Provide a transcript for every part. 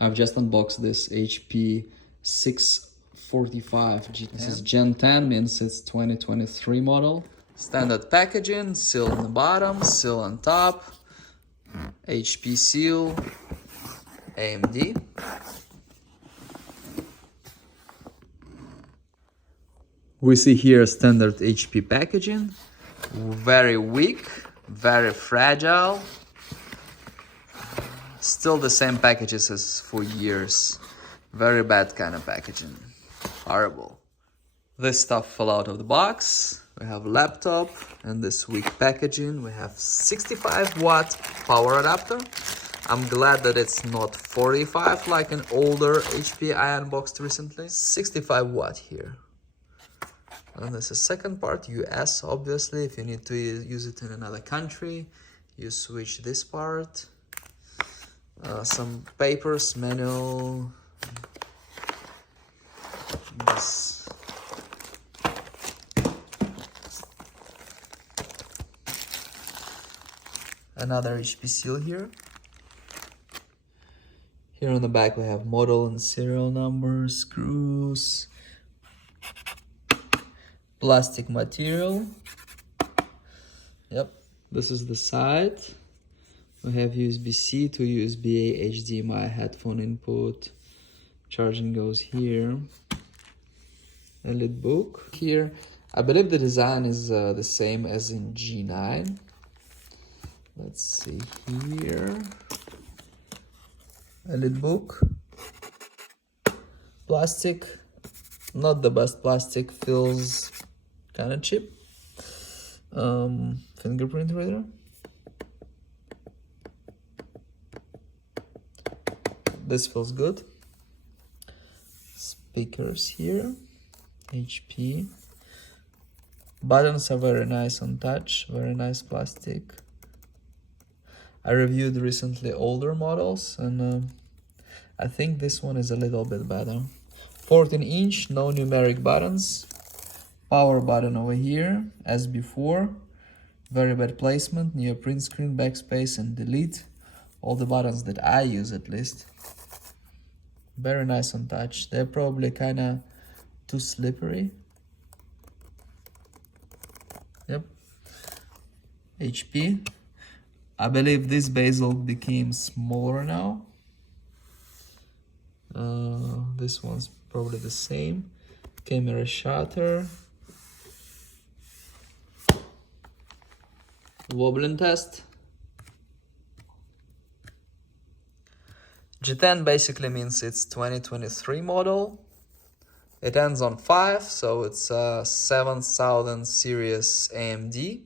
I've just unboxed this HP 645 G10. This is Gen 10, means it's 2023 model. Standard packaging, seal on the bottom, seal on top, HP seal, AMD. We see here standard HP packaging, very weak, very fragile. Still the same packages as for years. Very bad kind of packaging. Horrible. This stuff fell out of the box. We have laptop and this weak packaging. We have 65-watt power adapter. I'm glad that it's not 45 like an older HP I unboxed recently. 65 watt here. And this is second part, US obviously. If you need to use it in another country, you switch this part. Some papers, manual. This. Another HP seal here. Here on the back we have model and serial numbers, screws, plastic material. Yep, this is the side. We have USB-C to USB-A HDMI headphone input. Charging goes here. Elitebook here. I believe the design is the same as in G9. Let's see here. Elitebook. Plastic. Not the best plastic. Feels kind of cheap. Fingerprint reader. This feels good. Speakers here. HP. Buttons are very nice on touch. Very nice plastic. I reviewed recently older models and I think this one is a little bit better. 14-inch, no numeric buttons. Power button over here, as before. Very bad placement, near print screen, backspace and delete. All the buttons that I use at least. Very nice on touch. They're probably kind of too slippery. Yep. HP. I believe this bezel became smaller now. This one's probably the same. Camera shutter. Wobbling test. G10 basically means it's 2023 model. It ends on 5, so it's a 7000 series AMD. It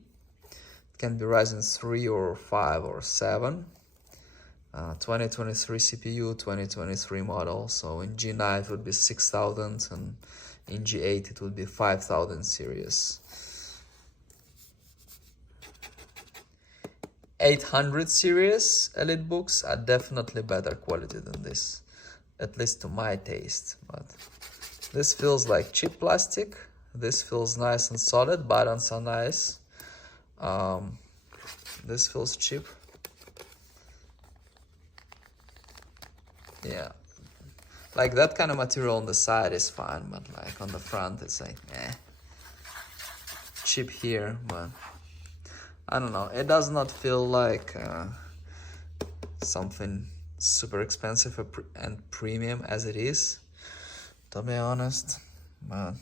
can be Ryzen 3 or 5 or 7. 2023 CPU, 2023 model. So in G9 it would be 6000 and in G8 it would be 5000 series. 800 series Elitebooks are definitely better quality than this, at least to my taste. But this feels like cheap plastic. This feels nice and solid. Buttons are nice. This feels cheap. Yeah, like that kind of material on the side is fine, but like on the front it's like cheap here. But I don't know, it does not feel like something super expensive and premium as it is, to be honest. But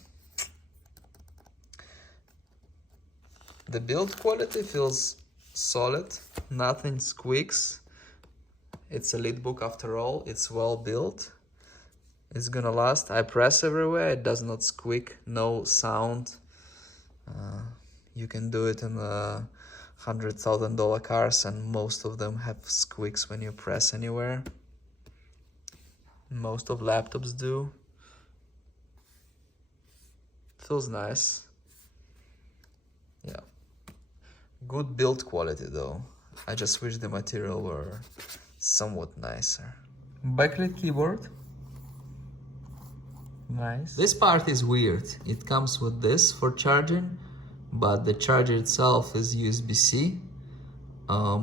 the build quality feels solid, nothing squeaks. It's a Elitebook after all, it's well built. It's gonna last. I press everywhere, it does not squeak, no sound. You can do it in $100,000 cars and most of them have squeaks when you press anywhere. Most of laptops do. Feels nice. Yeah. Good build quality though. I just wish the material were somewhat nicer. Backlit keyboard. Nice. This part is weird. It comes with this for charging, but the charger itself is USB-C. I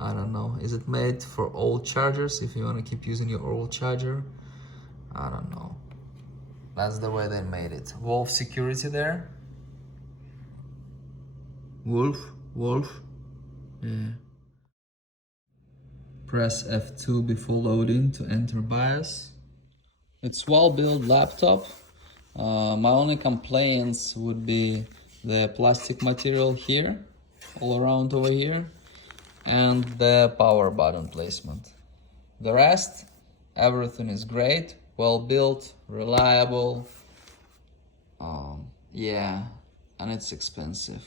I don't know. Is it made for old chargers if you want to keep using your old charger? I don't know. That's the way they made it. Wolf security there. Wolf. Yeah. Press F2 before loading to enter BIOS. It's well-built laptop. My only complaints would be the plastic material here, all around over here, and the power button placement. The rest, everything is great, well-built, reliable. Yeah, and it's expensive.